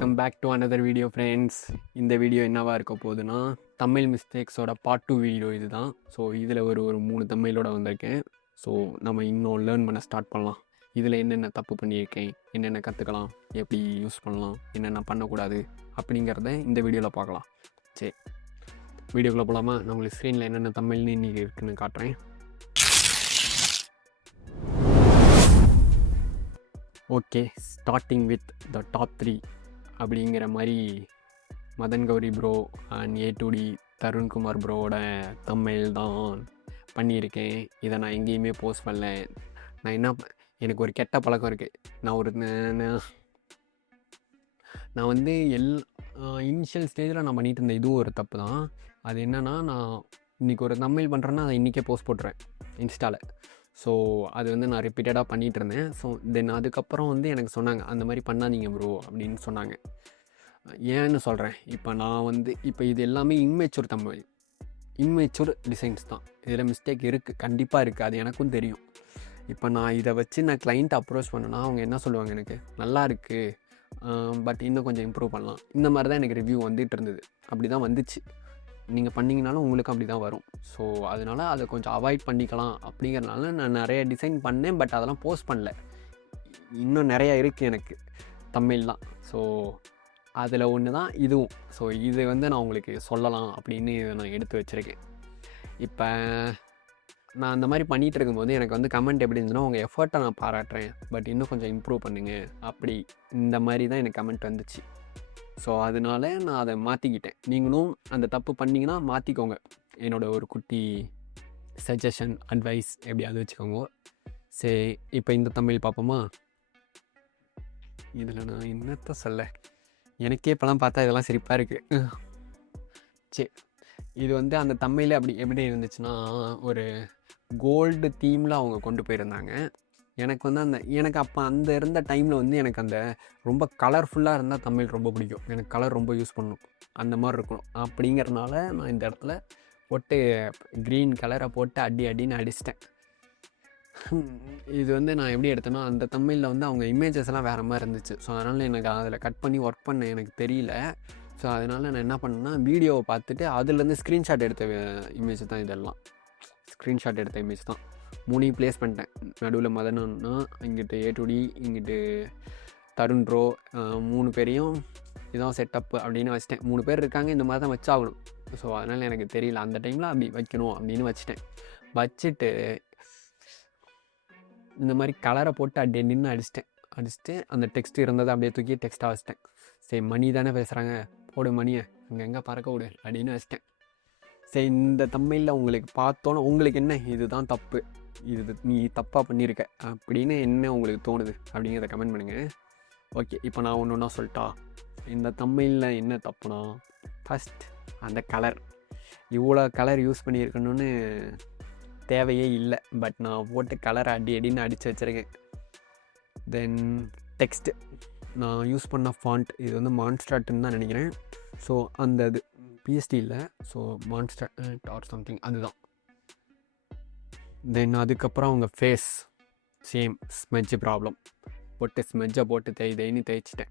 Welcome back to another video friends. இந்த video என்னவாக இருக்க போகுதுன்னா, தமிழ் மிஸ்டேக்ஸோட பார்ட் 2 வீடியோ இது தான். ஸோ இதில் ஒரு 3 தமிழோட வந்திருக்கேன். ஸோ நம்ம இன்னும் லேர்ன் பண்ண ஸ்டார்ட் பண்ணலாம். இதில் என்னென்ன தப்பு பண்ணியிருக்கேன், என்னென்ன கற்றுக்கலாம், எப்படி யூஸ் பண்ணலாம், என்னென்ன பண்ணக்கூடாது அப்படிங்கிறத இந்த வீடியோவில் பார்க்கலாம். சரி, வீடியோக்குள்ளே போகலாமா? நான் உங்களுக்கு ஸ்க்ரீனில் என்னென்ன தமிழ்னு இன்றைக்கி இருக்குன்னு காட்டுறேன். Okay, starting with the top 3 அப்படிங்கிற மாதிரி Madan Gowri bro and A2D Tarunkumar ப்ரோவோட தமிழ் தான் பண்ணியிருக்கேன். இதை நான் எங்கேயுமே போஸ்ட் பண்ணல. நான் எனக்கு ஒரு கெட்ட பழக்கம் இருக்குது. நான் வந்து இனிஷியல் ஸ்டேஜில் நான் பண்ணிகிட்டு இருந்த இதுவும் ஒரு தப்பு தான். அது என்னென்னா, நான் இன்றைக்கி ஒரு தமிழ் பண்ணுறேன்னா அதை இன்றைக்கே போஸ்ட் போட்டுறேன் இன்ஸ்டாவில். ஸோ அது வந்து நான் ரிப்பீட்டடாக பண்ணிகிட்டு இருந்தேன். ஸோ தென் அதுக்கப்புறம் வந்து எனக்கு சொன்னாங்க, அந்த மாதிரி பண்ணாதீங்க ப்ரோ அப்படின்னு சொன்னாங்க. ஏன்னு சொல்கிறேன். இப்போ இது எல்லாமே இம்மெச்சூர் தமிழ், இம்மெச்சூர் டிசைன்ஸ் தான். இதில் மிஸ்டேக் இருக்குது, கண்டிப்பாக இருக்குது, அது எனக்கும் தெரியும். இப்போ நான் இதை வச்சு நான் கிளைண்ட் அப்ரோச் பண்ணேன்னா அவங்க என்ன சொல்லுவாங்க, எனக்கு நல்லா இருக்குது பட் இன்னும் கொஞ்சம் இம்ப்ரூவ் பண்ணலாம், இந்த மாதிரி தான் எனக்கு ரிவ்யூ வந்துட்டு இருந்தது. அப்படி தான் வந்துச்சு. நீங்கள் பண்ணிங்கனாலும் உங்களுக்கு அப்படி தான் வரும். ஸோ அதனால் அதை கொஞ்சம் அவாய்ட் பண்ணிக்கலாம் அப்படிங்கிறனால நான் நிறைய டிசைன் பண்ணேன். பட் அதெல்லாம் போஸ்ட் பண்ணல. இன்னும் நிறையா இருக்குது எனக்கு தமிழ்லாம். ஸோ அதில் ஒன்று தான் இதுவும். ஸோ இது வந்து நான் உங்களுக்கு சொல்லலாம் அப்படின்னு நான் எடுத்து வச்சுருக்கேன். இப்போ நான் அந்த மாதிரி பண்ணிகிட்டு இருக்கும்போது எனக்கு வந்து கமெண்ட் எப்படி இருந்துச்சுன்னா, உங்கள் எஃபர்ட்டை நான் பாராட்டுறேன் பட் இன்னும் கொஞ்சம் இம்ப்ரூவ் பண்ணுங்க அப்படி, இந்த மாதிரி தான் எனக்கு கமெண்ட் வந்துச்சு. ஸோ அதனால நான் அதை மாற்றிக்கிட்டேன். நீங்களும் அந்த தப்பு பண்ணிங்கன்னா மாற்றிக்கோங்க. என்னோடய ஒரு குட்டி சஜஷன், அட்வைஸ் எப்படியாவது வச்சுக்கோங்க. சரி, இப்போ இந்த தமிழ் பார்ப்போமா? இதில் நான் என்னத்த சொல்ல, எனக்கே இப்போலாம் பார்த்தா இதெல்லாம் சிரிப்பாக இருக்குது. சரி, இது வந்து அந்த தமிழில் எப்படி இருந்துச்சுன்னா, ஒரு கோல்டு தீமில் அவங்க கொண்டு போயிருந்தாங்க. எனக்கு வந்து எனக்கு அப்போ அந்த இருந்த டைமில் வந்து எனக்கு அந்த ரொம்ப கலர்ஃபுல்லாக இருந்தால் தமிழ் ரொம்ப பிடிக்கும். எனக்கு கலர் ரொம்ப யூஸ் பண்ணணும், அந்த மாதிரி இருக்கணும். அப்படிங்கிறனால நான் இந்த இடத்துல போட்டு க்ரீன் கலரை போட்டு அடின்னு அடிச்சிட்டேன். இது வந்து நான் எப்படி எடுத்தேன்னா, அந்த தமிழில் வந்து அவங்க இமேஜஸ் எல்லாம் வேறு மாதிரி இருந்துச்சு. ஸோ அதனால் எனக்கு அதில் கட் பண்ணி ஒர்க் பண்ண எனக்கு தெரியல. ஸோ அதனால் நான் என்ன பண்ணேன்னா, வீடியோவை பார்த்துட்டு அதுலேருந்து ஸ்க்ரீன்ஷாட் எடுத்த இமேஜ் தான் இதெல்லாம். ஸ்க்ரீன்ஷாட் எடுத்த இமேஜ் தான் 3 ப்ளேஸ் பண்ணிட்டேன். நடுவில் மதனா, இங்கிட்டு A2D, இங்கிட்டு தருண் ப்ரோ, 3 பேரையும் இதான் செட்டப்பு அப்படின்னு வச்சிட்டேன். 3 பேர் இருக்காங்க, இந்த மாதிரி தான் வச்சாகணும். ஸோ அதனால் எனக்கு தெரியல, அந்த டைமில் அப்படி வைக்கணும் அப்படின்னு வச்சுட்டேன். வச்சுட்டு இந்த மாதிரி கலரை போட்டு அடின்னு அடிச்சுட்டு அந்த டெக்ஸ்ட் இருந்ததை அப்படியே தூக்கி டெக்ஸ்ட்டாக வச்சிட்டேன். சரி, மணி தானே பேசுகிறாங்க, போடு மணியை எங்கே பறக்க விடு அப்படின்னு வச்சிட்டேன். சரி, இந்த தமிழில் உங்களுக்கு பார்த்தோன்னே உங்களுக்கு என்ன இதுதான் தப்பு, இது நீ தப்பாக பண்ணியிருக்க அப்படின்னு என்ன உங்களுக்கு தோணுது அப்படிங்கிறத கமெண்ட் பண்ணுங்கள். ஓகே, இப்போ நான் ஒன்று ஒன்றா சொல்லிட்டா. இந்த தமிழில் என்ன தப்புனா, ஃபஸ்ட் அந்த கலர், இவ்வளோ கலர் யூஸ் பண்ணியிருக்கணும்னு தேவையே இல்லை. பட் நான் போட்டு கலர் அடின்னு அடித்து வச்சுருக்கேன். தென் டெக்ஸ்ட்டு, நான் யூஸ் பண்ண ஃபாண்ட் இது வந்து மான்ஸ்டார்ட்னு தான் நினைக்கிறேன். ஸோ அந்த இது PSD இல்லை, ஸோ மான்ஸ்டர் ஆர் சம்திங் அதுதான். தென் அதுக்கப்புறம் அவங்க ஃபேஸ் சேம் ஸ்மெட்ஜ் ப்ராப்ளம் போட்டு ஸ்மெட்ஜை போட்டு தேய்ன்னு தேய்ச்சிட்டேன்.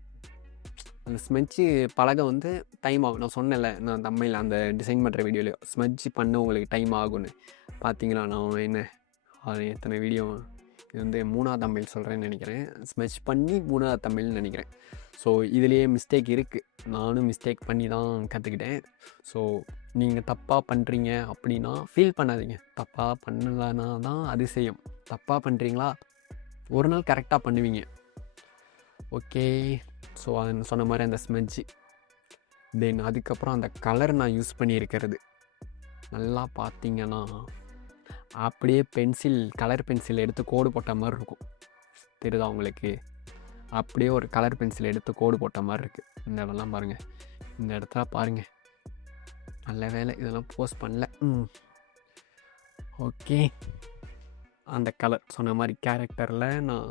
அந்த ஸ்மெட்ஜு பழக வந்து டைம் ஆகும். நான் சொன்னேன்ல, நான் தமிழில் அந்த டிசைன் பண்ணுற வீடியோலையோ ஸ்மெட்ஜ் பண்ண உங்களுக்கு டைம் ஆகும்னு. பார்த்தீங்களா, நான் என்ன அது எத்தனை வீடியோ, இது வந்து 3ஆவது தமிழ் சொல்கிறேன்னு நினைக்கிறேன். ஸ்மெட்ச் பண்ணி 3ஆவது தமிழ்னு நினைக்கிறேன். ஸோ இதுலேயே மிஸ்டேக் இருக்குது. நானும் மிஸ்டேக் பண்ணி தான் கற்றுக்கிட்டேன். ஸோ நீங்கள் தப்பாக பண்ணுறீங்க அப்படின்னா ஃபீல் பண்ணாதீங்க. தப்பாக பண்ணலனா தான் அதிசயம். தப்பாக பண்ணுறீங்களா, ஒரு நாள் கரெக்டாக பண்ணுவீங்க. ஓகே, ஸோ அது சொன்ன மாதிரி அந்த ஸ்மெட்ஜு. தென் அதுக்கப்புறம் அந்த கலர் நான் யூஸ் பண்ணியிருக்கிறது நல்லா பார்த்தீங்கன்னா, அப்படியே கலர் பென்சில் எடுத்து கோடு போட்ட மாதிரி இருக்கும். தெரியுதா உங்களுக்கு? அப்படியே ஒரு கலர் பென்சில் எடுத்து கோடு போட்ட மாதிரி இருக்குது. இந்த இடம்லாம் பாருங்கள், இந்த இடத்துல பாருங்கள். நல்ல வேலை இதெல்லாம் போஸ்ட் பண்ணல. ஓகே, அந்த கலர் சொன்ன மாதிரி கேரக்டரில் நான்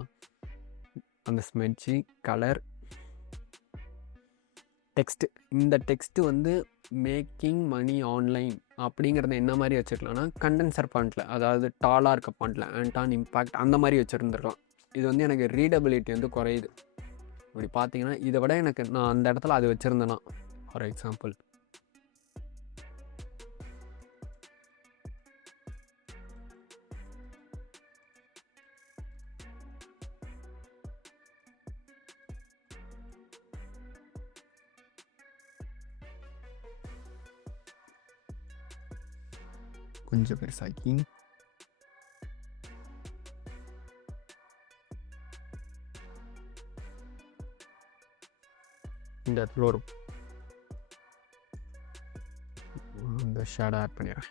அந்த ஸ்மெட்ஜி கலர் டெக்ஸ்ட்டு, இந்த டெக்ஸ்ட்டு வந்து மேக்கிங் மணி ஆன்லைன் அப்படிங்கிறத என்ன மாதிரி வச்சுருக்கலாம்னா, கண்டென்சர் பாயிண்டில், அதாவது டாலாக இருக்க பாயிண்டில் ஆன் இம்பேக்ட் அந்த மாதிரி வச்சுருந்துருக்கலாம். இது வந்து எனக்கு ரீடபிலிட்டி வந்து குறையுது. இப்படி பார்த்தீங்கன்னா இதை விட எனக்கு நான் அந்த இடத்துல அது வச்சுருந்தேன்னா ஃபார் எக்ஸாம்பிள் கொஞ்சம் பெருசாக்கி இந்த இடத்துல ஒரு இந்த ஷேடோ ஆட் பண்ணிடுறேன்.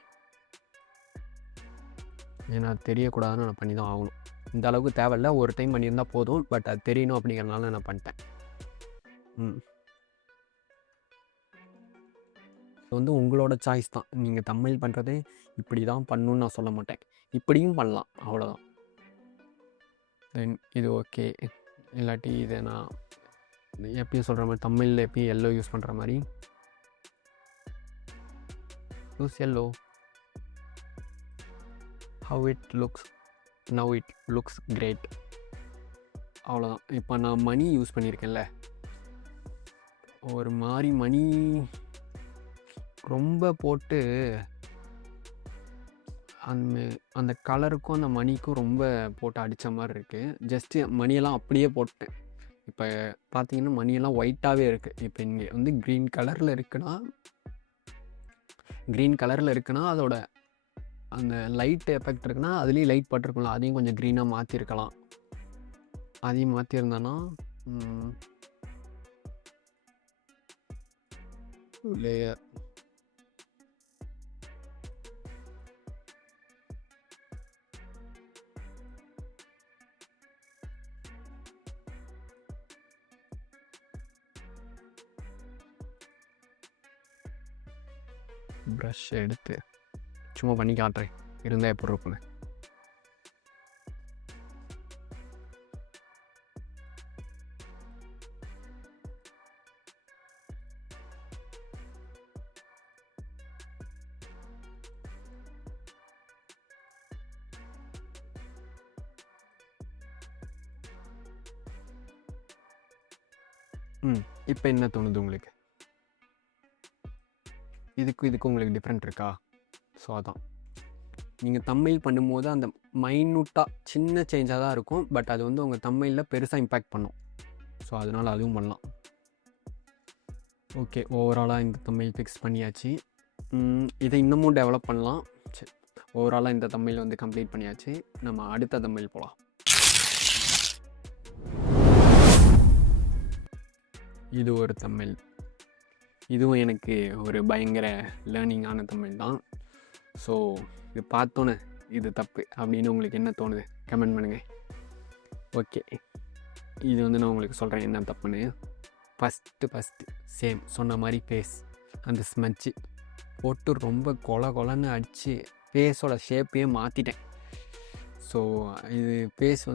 ஏன்னா அது தெரியக்கூடாதுன்னு நான் பண்ணி தான் ஆகணும். இந்த அளவுக்கு தேவையில்ல, ஒரு டைம் பண்ணியிருந்தால் போதும், பட் அது தெரியணும் அப்படிங்கிறதுனால நான் பண்ணிட்டேன். இது உங்களோட சாய்ஸ் தான். நீங்கள் தமிழ் பண்ணுறது இப்படி தான் பண்ணணுன்னு நான் சொல்ல மாட்டேன், இப்படியும் பண்ணலாம், அவ்வளோதான். தென் இது ஓகே. இல்லாட்டி இதை நான் எப்பயும் சொல்கிற மாதிரி தமிழில் எப்பயும் எல்லோ யூஸ் பண்ணுற மாதிரி use yellow. how it looks now it looks great. அவ்வளோதான். இப்போ நான் மணி யூஸ் பண்ணியிருக்கேன்ல, ஒரு மாதிரி மணி ரொம்ப போட்டு அந்த கலருக்கும் அந்த மணிக்கும் ரொம்ப போட்டு அடித்த மாதிரி இருக்குது. ஜஸ்ட்டு மணியெல்லாம் அப்படியே போட்டேன். இப்போ பார்த்தீங்கன்னா மணியெல்லாம் ஒயிட்டாகவே இருக்குது. இப்போ இங்கே க்ரீன் கலரில் இருக்குன்னா அதோட அந்த லைட் எஃபெக்ட் இருக்குன்னா அதுலேயும் லைட் பட்டிருக்கும்ல, அதையும் கொஞ்சம் க்ரீனாக மாற்றிருக்கலாம். அதையும் மாற்றிருந்தேன்னா லேயர் ப்ரஷ் எடுத்து சும்மா பண்ணி காட்டுறேன், இருந்தால் எப்படி இருக்குன்னு. இப்போ என்ன தோணுது உங்களுக்கு? இதுக்கு உங்களுக்கு டிஃப்ரெண்ட் இருக்கா? ஸோ அதான் நீங்கள் தமிழ் பண்ணும்போது அந்த மைனூட்டாக சின்ன சேஞ்சாக தான் இருக்கும், பட் அது உங்கள் தமிழில் பெருசாக இம்பேக்ட் பண்ணும். ஸோ அதனால் அதுவும் பண்ணலாம். ஓகே, ஓவராலாக இந்த தமிழ் ஃபிக்ஸ் பண்ணியாச்சு. இதை இன்னமும் டெவலப் பண்ணலாம். சரி, ஓவராலாக இந்த தமிழ் கம்ப்ளீட் பண்ணியாச்சு. நம்ம அடுத்த தமிழ் போகலாம். இது ஒரு தமிழ். இதுவும் எனக்கு ஒரு பயங்கர லேர்னிங்கான தமிழ் தான். ஸோ இது பார்த்தோன்னே இது தப்பு அப்படின்னு உங்களுக்கு என்ன தோணுது கமெண்ட் பண்ணுங்கள். ஓகே, இது நான் உங்களுக்கு சொல்கிறேன் என்ன தப்புன்னு. ஃபஸ்ட்டு சேம் சொன்ன மாதிரி ஃபேஸ் அந்த ஸ்மட்ச்சு போட்டு ரொம்ப கொலன்னு அடித்து ஃபேஸோட ஷேப்பையே மாற்றிட்டேன். ஸோ இது ஃபேஸ்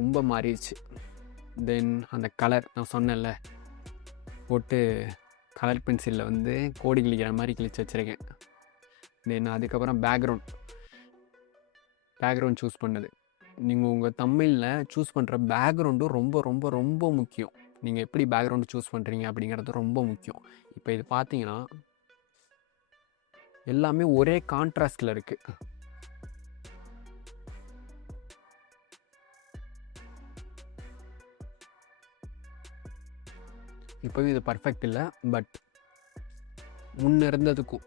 ரொம்ப மாறிடுச்சு. தென் அந்த கலர் நான் சொன்னேன்ல, போட்டு கலர் பென்சிலில் கோடி கிழிக்கிற மாதிரி கிழிச்சு வச்சுருக்கேன். தென் அதுக்கப்புறம் பேக்ரவுண்ட் சூஸ் பண்ணது. நீங்கள் உங்கள் தமிழில் சூஸ் பண்ணுற பேக்ரவுண்டும் ரொம்ப ரொம்ப ரொம்ப முக்கியம். நீங்கள் எப்படி பேக்ரவுண்டு சூஸ் பண்ணுறீங்க அப்படிங்கிறது ரொம்ப முக்கியம். இப்போ இது பார்த்தீங்கன்னா எல்லாமே ஒரே கான்ட்ராஸ்டில் இருக்குது. இப்போவே இது பர்ஃபெக்ட் இல்லை, பட் முன்ன இருந்ததுக்கும்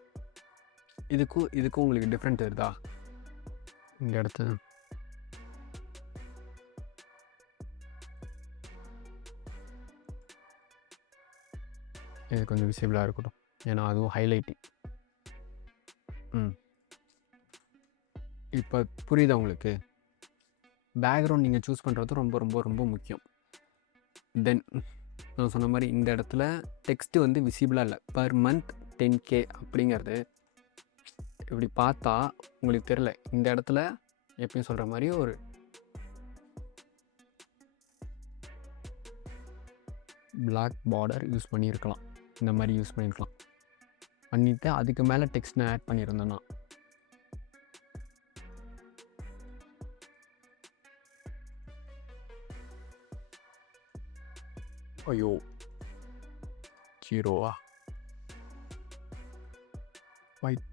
இதுக்கும் உங்களுக்கு டிஃப்ரெண்ட் இருக்குதா? இந்த இடத்து இது கொஞ்சம் விசிபிளாக இருக்கட்டும், ஏன்னா அதுவும் ஹைலைட்டிங். இப்போ புரியுதா உங்களுக்கு? பேக்ரவுண்ட் நீங்கள் சூஸ் பண்ணுறது ரொம்ப ரொம்ப ரொம்ப முக்கியம். தென் நான் சொன்ன மாதிரி இந்த இடத்துல டெக்ஸ்ட்டு விசிபிளாக இல்லை. பர் மந்த் 10K அப்படிங்கிறது இப்படி பார்த்தா உங்களுக்கு தெரில. இந்த இடத்துல எப்பயும் சொல்கிற மாதிரி ஒரு பிளாக் பார்டர் யூஸ் பண்ணியிருக்கலாம். இந்த மாதிரி யூஸ் பண்ணியிருக்கலாம். பண்ணிவிட்டு அதுக்கு மேலே டெக்ஸ்ட் நான் ஆட் பண்ணியிருந்தேன்னா ஐயோ 0வா ஒயிட்.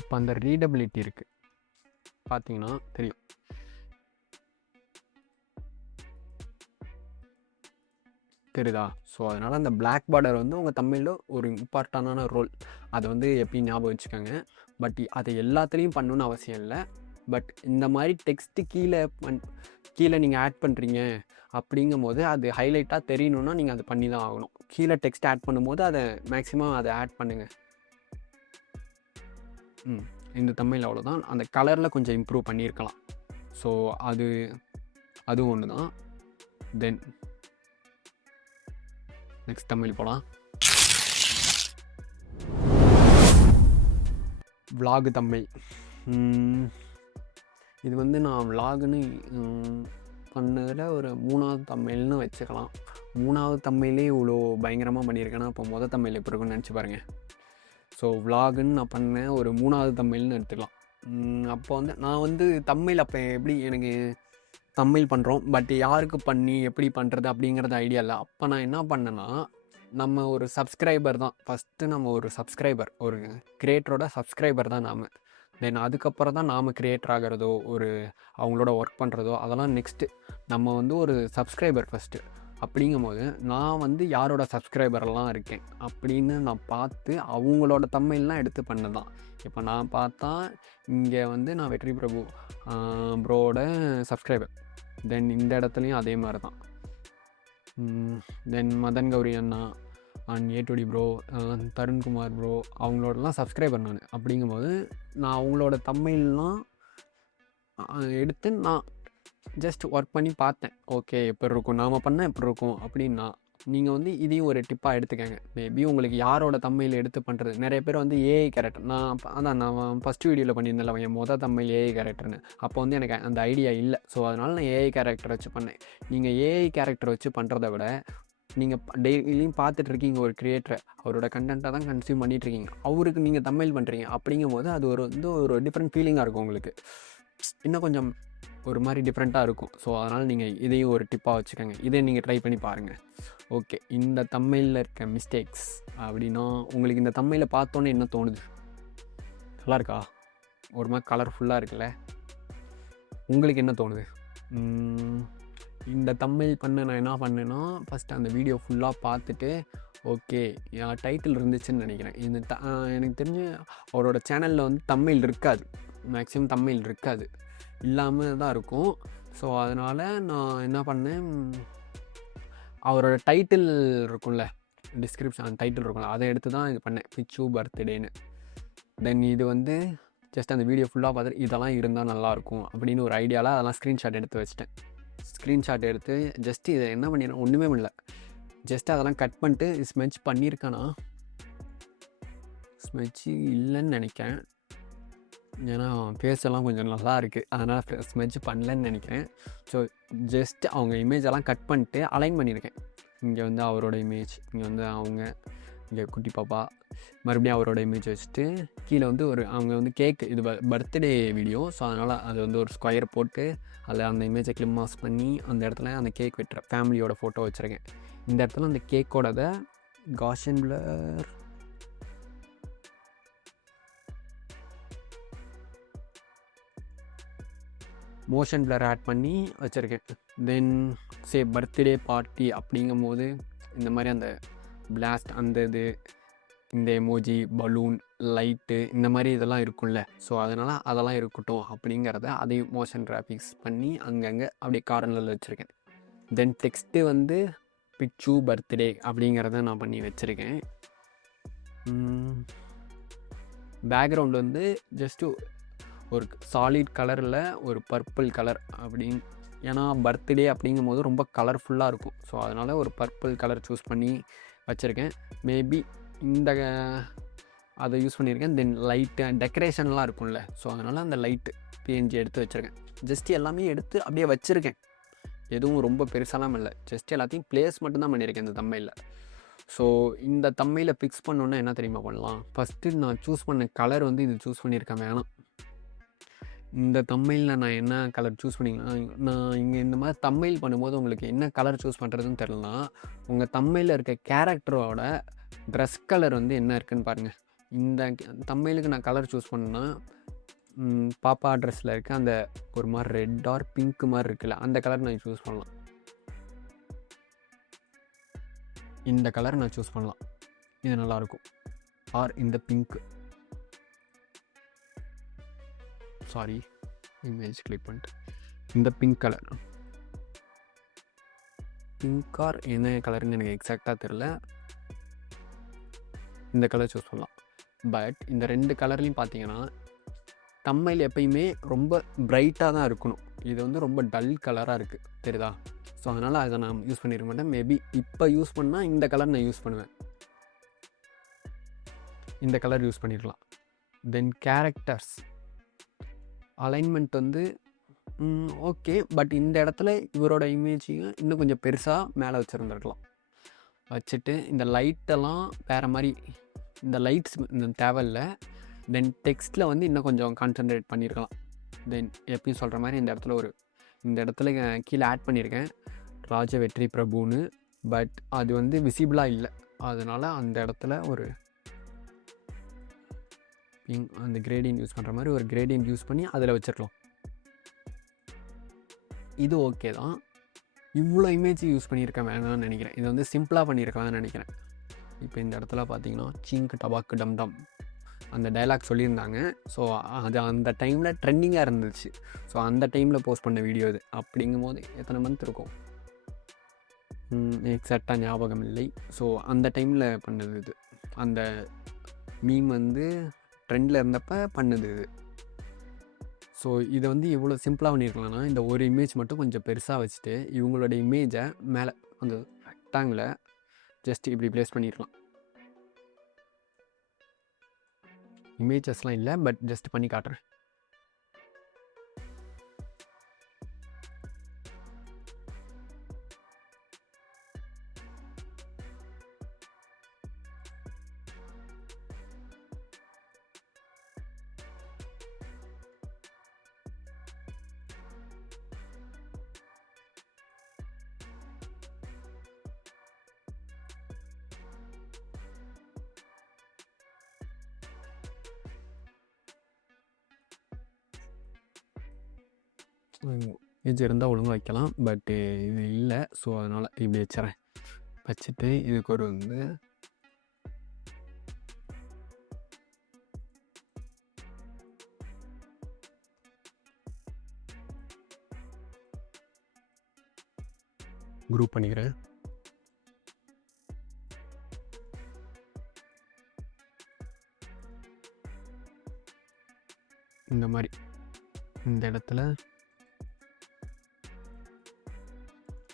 இப்போ அந்த ரீடபிலிட்டி இருக்குது பார்த்தீங்கன்னா தெரியும். தெரியுதா? ஸோ அதனால் அந்த பிளாக் பார்டர் வந்து உங்கள் தமிழில் ஒரு இம்பார்ட்டண்டான ரோல். அதை வந்து எப்பயும் ஞாபகம் வச்சுக்கோங்க. பட் அதை எல்லாத்துலேயும் பண்ணணுன்னு அவசியம் இல்லை. பட் இந்த மாதிரி டெக்ஸ்ட்டு கீழே நீங்கள் ஆட் பண்ணுறீங்க அப்படிங்கும் போது அது ஹைலைட்டாக தெரியணுன்னா நீங்கள் அதை பண்ணி தான் ஆகணும். கீழே டெக்ஸ்ட் ஆட் பண்ணும்போது அதை மேக்ஸிமம் அதை ஆட் பண்ணுங்கள். இந்த தமிழ் அவ்வளோதான். அந்த கலரில் கொஞ்சம் இம்ப்ரூவ் பண்ணியிருக்கலாம். ஸோ அதுவும் ஒன்று தான். தென் நெக்ஸ்ட் தமிழ் போகலாம். விலாகு தமிழ். இது வந்து நான் விலாகுன்னு பண்ணதில் ஒரு 3வது தமிழ்னு வச்சுக்கலாம். 3வது தமிழ்லே இவ்வளோ பயங்கரமாக பண்ணியிருக்கேன்னா அப்போ மொதல் தமிழ் எப்படி இருக்குன்னு நினச்சி பாருங்கள். ஸோ விலாகுன்னு நான் பண்ணேன் ஒரு 3வது தமிழ்னு எடுத்துக்கலாம். அப்போ வந்து நான் வந்து தமிழ் அப்போ எப்படி எனக்கு தமிழ் பண்ணுறோம் பட் யாருக்கு பண்ணி எப்படி பண்ணுறது அப்படிங்கிறது ஐடியா இல்லை. அப்போ நான் என்ன பண்ணேன்னா நம்ம ஒரு சப்ஸ்கிரைபர் தான் ஃபஸ்ட்டு. நம்ம ஒரு சப்ஸ்கிரைபர், ஒரு கிரியேட்டரோட சப்ஸ்கிரைபர் தான் நாம். தென் அதுக்கப்புறம் தான் நாம் கிரியேட்டர் ஆகிறதோ ஒரு அவங்களோட ஒர்க் பண்ணுறதோ அதெல்லாம் நெக்ஸ்ட்டு. நம்ம வந்து ஒரு சப்ஸ்கிரைபர் ஃபஸ்ட்டு. அப்படிங்கும் போது நான் வந்து யாரோட சப்ஸ்கிரைபரெல்லாம் இருக்கேன் அப்படின்னு நான் பார்த்து அவங்களோட தமிழ்லாம் எடுத்து பண்ணதான். இப்போ நான் பார்த்தா இங்கே வந்து நான் வெற்றி பிரபு ப்ரோவோட சப்ஸ்கிரைபர். தென் இந்த இடத்துலையும் அதே மாதிரி தான். தென் மதன் கௌரி அண்ணா அண்ட் ஏ2டி ப்ரோ, தருண்குமார் ப்ரோ அவங்களோடலாம் சப்ஸ்கிரைபர் நான். அப்படிங்கும்போது நான் அவங்களோட தமிழ்லாம் எடுத்து நான் ஜஸ்ட் ஒர்க் பண்ணி பார்த்தேன். ஓகே எப்படி இருக்கும், நாம் பண்ணால் எப்படி இருக்கும் அப்படின்னா நீங்கள் வந்து இதையும் ஒரு டிப்பாக எடுத்துக்கங்க. மேபி உங்களுக்கு யாரோட தமிழ் எடுத்து பண்ணுறது. நிறைய பேர் வந்து ஏஐ கேரக்டர், நான் ஃபஸ்ட்டு வீடியோவில் பண்ணியிருந்தேன் என் மொதல் தமிழ் ஏஐ கேரக்டர்னு. அப்போ வந்து எனக்கு அந்த ஐடியா இல்லை. ஸோ அதனால் நான் ஏஐ கேரக்டர் வச்சு பண்ணேன். நீங்கள் ஏஐ கேரக்டர் வச்சு பண்ணுறத விட நீங்கள் டெய்லியும் பார்த்துட்ருக்கீங்க ஒரு கிரியேட்டரை, அவரோட கண்டென்ட்டாக தான் கன்சியூம் பண்ணிகிட்ருக்கீங்க, அவருக்கு நீங்கள் தமிழ் பண்ணுறீங்க. அப்படிங்கும் போது அது ஒரு டிஃப்ரெண்ட் ஃபீலிங்காக இருக்கும் உங்களுக்கு. இன்னும் கொஞ்சம் ஒரு மாதிரி டிஃப்ரெண்ட்டாக இருக்கும். ஸோ அதனால் நீங்கள் இதையும் ஒரு டிப்பாக வச்சுக்கோங்க. இதை நீங்கள் ட்ரை பண்ணி பாருங்கள். ஓகே, இந்த தமிழில் இருக்க மிஸ்டேக்ஸ் அப்படின்னா உங்களுக்கு இந்த தமிழில் பார்த்தோன்னே என்ன தோணுது? நல்லா இருக்கா? ஒரு மாதிரி கலர்ஃபுல்லாக இருக்குல்ல? உங்களுக்கு என்ன தோணுது? இந்த தமிழ் பண்ண நான் என்ன பண்ணேன்னா ஃபஸ்ட்டு அந்த வீடியோ ஃபுல்லாக பார்த்துட்டு ஓகே டைட்டில் இருந்துச்சுன்னு நினைக்கிறேன். எனக்கு தெரிஞ்சு அவரோட சேனலில் வந்து தமிழ் இருக்காது, மேக்ஸிமம் தமிழ் இருக்காது, இல்லாமல் தான் இருக்கும். ஸோ அதனால் நான் என்ன பண்ணேன், அவரோட டைட்டில் இருக்கும்ல, டிஸ்கிரிப்ஷன் டைட்டில் இருக்கும்ல, அதை எடுத்து தான் இது பண்ணேன், பிச்சு பர்த்டேன்னு. தென் இது வந்து ஜஸ்ட் அந்த வீடியோ ஃபுல்லாக பார்த்துட்டு இதெல்லாம் இருந்தால் நல்லாயிருக்கும் அப்படின்னு ஒரு ஐடியாவில் அதெல்லாம் ஸ்க்ரீன்ஷாட் எடுத்து வச்சிட்டேன். ஸ்க்ரீன்ஷாட் எடுத்து ஜஸ்ட்டு இதை என்ன பண்ணிடுறேன், ஒன்றுமே இல்லை, ஜஸ்ட்டு அதெல்லாம் கட் பண்ணிட்டு ஸ்மெட்ச் பண்ணியிருக்கானா, ஸ்மெட்ச் இல்லைன்னு நினைக்கிறேன். ஏன்னா ஃபேஸெல்லாம் கொஞ்சம் நல்லா இருக்குது, அதனால் ஸ்மெட்ச் பண்ணலன்னு நினைக்கிறேன். ஸோ ஜஸ்ட் அவங்க இமேஜெல்லாம் கட் பண்ணிட்டு அலைன் பண்ணியிருக்கேன். இங்கே வந்து அவரோட இமேஜ், இங்கே வந்து அவங்க, இங்கே குட்டி பாப்பா, மறுபடியும் அவரோட இமேஜ் வச்சுட்டு கீழே வந்து அவங்க வந்து கேக், இது பர்த்டே வீடியோ. ஸோ அதனால் அது வந்து ஒரு ஸ்கொயர் போட்டு அதில் அந்த இமேஜை கிளிப் மாஸ் பண்ணி அந்த இடத்துல அந்த கேக் வெட்டுற ஃபேமிலியோட ஃபோட்டோ வச்சுருக்கேன். இந்த இடத்துல அந்த கேக்கோட gaussian blur motion blur add பண்ணி வச்சுருக்கேன். தென் பர்த்டே பார்ட்டி அப்படிங்கும் போது இந்த மாதிரி அந்த பிளாஸ்ட், அந்த இது, இந்த எமோஜி, பலூன், லைட்டு, இந்த மாதிரி இதெல்லாம் இருக்கும்ல. ஸோ அதனால் அதெல்லாம் இருக்கட்டும் அப்படிங்கிறத அதையும் மோஷன் கிராஃபிக்ஸ் பண்ணி அங்கங்கே அப்படியே கார்னரில் வச்சுருக்கேன். தென் டெக்ஸ்ட்டு வந்து பிச்சு பர்த்டே அப்படிங்கிறத நான் பண்ணி வச்சுருக்கேன். பேக்ரவுண்ட் வந்து ஜஸ்ட்டு ஒரு சாலிட் கலரில் ஒரு பர்பிள் கலர் அப்படின்னு, ஏன்னா பர்த்டே அப்படிங்கும் போது ரொம்ப கலர்ஃபுல்லாக இருக்கும். ஸோ அதனால் ஒரு பர்பிள் கலர் சூஸ் பண்ணி வச்சுருக்கேன். மேபி அதை யூஸ் பண்ணியிருக்கேன். தென் லைட்டு டெக்கரேஷன்லாம் இருக்கும்ல, ஸோ அதனால் அந்த லைட்டு பிஎன்ஜி எடுத்து வச்சுருக்கேன். ஜஸ்ட் எல்லாமே எடுத்து அப்படியே வச்சுருக்கேன். எதுவும் ரொம்ப பெருசாலாம் இல்லை, ஜஸ்ட் எல்லாத்தையும் ப்ளேஸ் மட்டும்தான் பண்ணியிருக்கேன் இந்த தம்ப்நெயிலில். ஸோ இந்த தம்ப்நெயிலை ஃபிக்ஸ் பண்ணணுன்னா என்ன தெரியுமா பண்ணலாம்? ஃபஸ்ட்டு நான் சூஸ் பண்ண கலர் வந்து இது சூஸ் பண்ணியிருக்கேன் வேணாம். இந்த தம்ப்நெயிலில் நான் என்ன கலர் சூஸ் பண்ணிங்கன்னா, நான் இங்கே இந்த மாதிரி தம்ப்நெயில் பண்ணும்போது உங்களுக்கு என்ன கலர் சூஸ் பண்ணுறதுன்னு தெரிலனா, உங்கள் தம்ப்நெயிலில் இருக்க கேரக்டரோட ட்ரெஸ் கலர் வந்து என்ன இருக்குதுன்னு பாருங்கள். இந்த தம்ப்நெயிலுக்கு நான் கலர் சூஸ் பண்ணேன்னா, பாப்பா ட்ரெஸ்ஸில் இருக்க அந்த ஒரு மாதிரி ரெட் ஆர் பிங்க் மாதிரி இருக்குல்ல, அந்த கலர் நான் சூஸ் பண்ணலாம். இந்த கலர் நான் சூஸ் பண்ணலாம், இது நல்லாயிருக்கும். ஆர் இந்த பிங்க், சாரி இமேஜ் கிளிக் பண்ணிட்டு, இந்த பிங்க் கலர், பிங்க் ஆர் என்ன கலருன்னு எனக்கு எக்ஸாக்டாக தெரில, இந்த கலர் சூஸ் பண்ணலாம். பட் இந்த 2 கலர்லையும் பார்த்தீங்கன்னா தம்ப்நெயில் எப்பயுமே ரொம்ப பிரைட்டாக தான் இருக்கணும். இது வந்து ரொம்ப டல் கலராக இருக்குது, தெரியுதா? ஸோ அதனால் அதை நான் யூஸ் பண்ணியிருக்க மாட்டேன். மேபி இப்போ யூஸ் பண்ணால் இந்த கலர் நான் யூஸ் பண்ணுவேன், இந்த கலர் யூஸ் பண்ணிடலாம். தென் கேரக்டர்ஸ் அலைன்மெண்ட் வந்து ஓகே, பட் இந்த இடத்துல இவரோட இமேஜையும் இன்னும் கொஞ்சம் பெருசாக மேலே வச்சுருந்துருக்கலாம். வச்சுட்டு இந்த லைட்டெல்லாம் வேறு மாதிரி, இந்த லைட்ஸ் தேவையில்ல. தென் டெக்ஸ்ட்டில் வந்து இன்னும் கொஞ்சம் கான்சன்ட்ரேட் பண்ணியிருக்கலாம். தென் எப்பயும் சொல்கிற மாதிரி இந்த இடத்துல கீழே ஆட் பண்ணியிருக்கேன் ராஜ வெற்றி பிரபுன்னு, பட் அது வந்து விசிபிளாக இல்லை. அதனால் அந்த இடத்துல ஒரு அந்த கிரேடியன்ட் யூஸ் பண்ணுற மாதிரி ஒரு கிரேடியன்ட் யூஸ் பண்ணி அதில் வச்சிருக்கலாம். இது ஓகே தான். இவ்வளோ இமேஜ் யூஸ் பண்ணியிருக்க வேணாம்னு நினைக்கிறேன். இது வந்து சிம்பிளாக பண்ணியிருக்கலாம்னு நினைக்கிறேன். இப்போ இந்த இடத்துல பார்த்தீங்கன்னா சீங்க் டபாக்கு டம் டம் அந்த டைலாக் சொல்லியிருந்தாங்க. ஸோ அது அந்த டைமில் ட்ரெண்டிங்காக இருந்துச்சு. ஸோ அந்த டைமில் போஸ்ட் பண்ண வீடியோ இது. அப்படிங்கும்போது எத்தனை மந்த் இருக்கும் எக்ஸாக்டாக ஞாபகம் இல்லை. ஸோ அந்த டைமில் பண்ணது இது. அந்த மீம் வந்து ட்ரெண்டில் இருந்தப்போ பண்ணுது இது. ஸோ இதை வந்து எவ்வளோ சிம்பிளாக பண்ணியிருக்கலாம்னா, இந்த ஒரு இமேஜ் மட்டும் கொஞ்சம் பெருசாக வச்சுட்டு இவங்களோட இமேஜை மேலே அந்த ரெக்டாங்கில் ஜஸ்ட் இப்படி ப்ளேஸ் பண்ணியிருக்கலாம். இமேஜஸ்லாம் இல்லை, பட் ஜஸ்ட் பண்ணி காட்டுறேன். இமேஜ் இருந்தால் ஒழுங்காக வைக்கலாம், பட்டு இது இல்லை. ஸோ அதனால் இப்படி வச்சுறேன். வச்சுட்டு இதுக்கு ஒரு வந்து குரூப் பண்ணிக்கிறேன். இந்த மாதிரி இந்த இடத்துல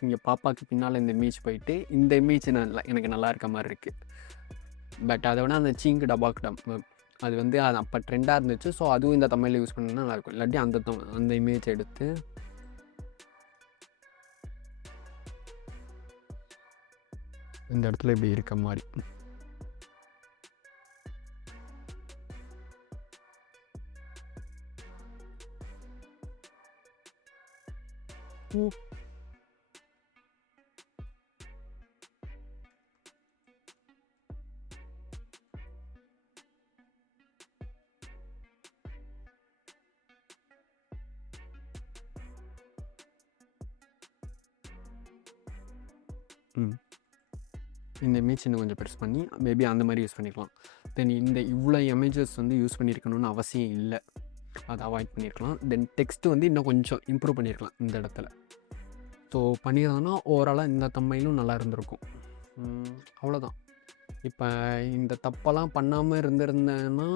இங்கே பாப்பாவுக்கு பின்னால் இந்த இமேஜ் போயிட்டு இந்த இமேஜ் எனக்கு நல்லா இருக்க மாதிரி இருக்குது. பட் அதை விட அந்த சீங்க் டபாக் டம் அது வந்து அது அப்போ ட்ரெண்டாக இருந்துச்சு. ஸோ அதுவும் இந்த தமிழில் யூஸ் பண்ணணும்னா நல்லாயிருக்கும். இல்லாட்டி அந்த இமேஜ் எடுத்து இந்த இடத்துல இப்படி இருக்க மாதிரி இந்த இமேஜ் இன்னும் கொஞ்சம் பெருசு பண்ணி மேபி அந்த மாதிரி யூஸ் பண்ணிக்கலாம். தென் இந்த இவ்வளோ இமேஜஸ் வந்து யூஸ் பண்ணியிருக்கணும்னு அவசியம் இல்லை, அதை அவாய்ட் பண்ணியிருக்கலாம். தென் டெக்ஸ்ட்டு வந்து இன்னும் கொஞ்சம் இம்ப்ரூவ் பண்ணியிருக்கலாம் இந்த இடத்துல. ஸோ பண்ணியிருந்தோன்னா ஓவராலாக இந்த தம்மையிலும் நல்லா இருந்திருக்கும். அவ்வளோதான். இப்போ இந்த தப்பெல்லாம் பண்ணாமல் இருந்திருந்தேன்னா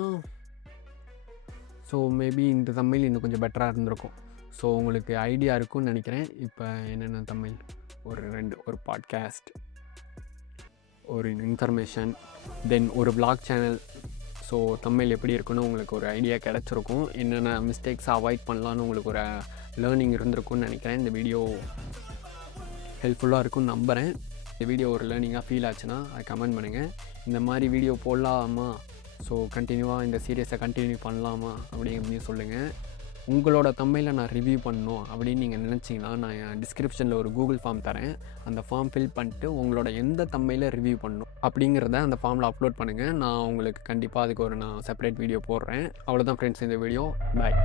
ஸோ மேபி இந்த தமிழ் இன்னும் கொஞ்சம் பெட்டராக இருந்திருக்கும். ஸோ உங்களுக்கு ஐடியா இருக்கும்னு நினைக்கிறேன். இப்போ என்னென்ன தமிழ் ஒரு பாட்காஸ்ட், ஒரு இன்ஃபர்மேஷன், தென் ஒரு வ்ளாக் சேனல். ஸோ தமிழ் எப்படி இருக்குன்னு உங்களுக்கு ஒரு ஐடியா கிடச்சிருக்கும். என்னென்ன மிஸ்டேக்ஸை அவாய்ட் பண்ணலான்னு உங்களுக்கு ஒரு லேர்னிங் இருந்திருக்கும்னு நினைக்கிறேன் இந்த வீடியோ ஹெல்ப்ஃபுல்லாக இருக்கும்னு நம்புகிறேன். இந்த வீடியோ ஒரு லேர்னிங்காக ஃபீல் ஆச்சுன்னா அதை கமெண்ட் பண்ணுங்கள். இந்த மாதிரி வீடியோ போடலாமா, ஸோ கண்டினியூவாக இந்த சீரியஸை கண்டினியூ பண்ணலாமா அப்படிங்கிறதையும் சொல்லுங்கள். உங்களோட தம்ப்நெயிலை நான் ரிவ்யூ பண்ணணும் அப்படின்னு நீங்கள் நினச்சிங்கன்னா நான் என் டிஸ்கிரிப்ஷனில் ஒரு கூகுள் ஃபார்ம் தரேன். அந்த ஃபார்ம் ஃபில் பண்ணிட்டு உங்களோட எந்த தம்ப்நெயிலை ரிவ்யூ பண்ணணும் அப்படிங்கிறத அந்த ஃபார்மில் அப்லோட் பண்ணுங்கள். நான் உங்களுக்கு கண்டிப்பாக அதுக்கு நான் செப்பரேட் வீடியோ போடுறேன். அவ்வளோதான் ஃப்ரெண்ட்ஸ் இந்த வீடியோ. பாய்.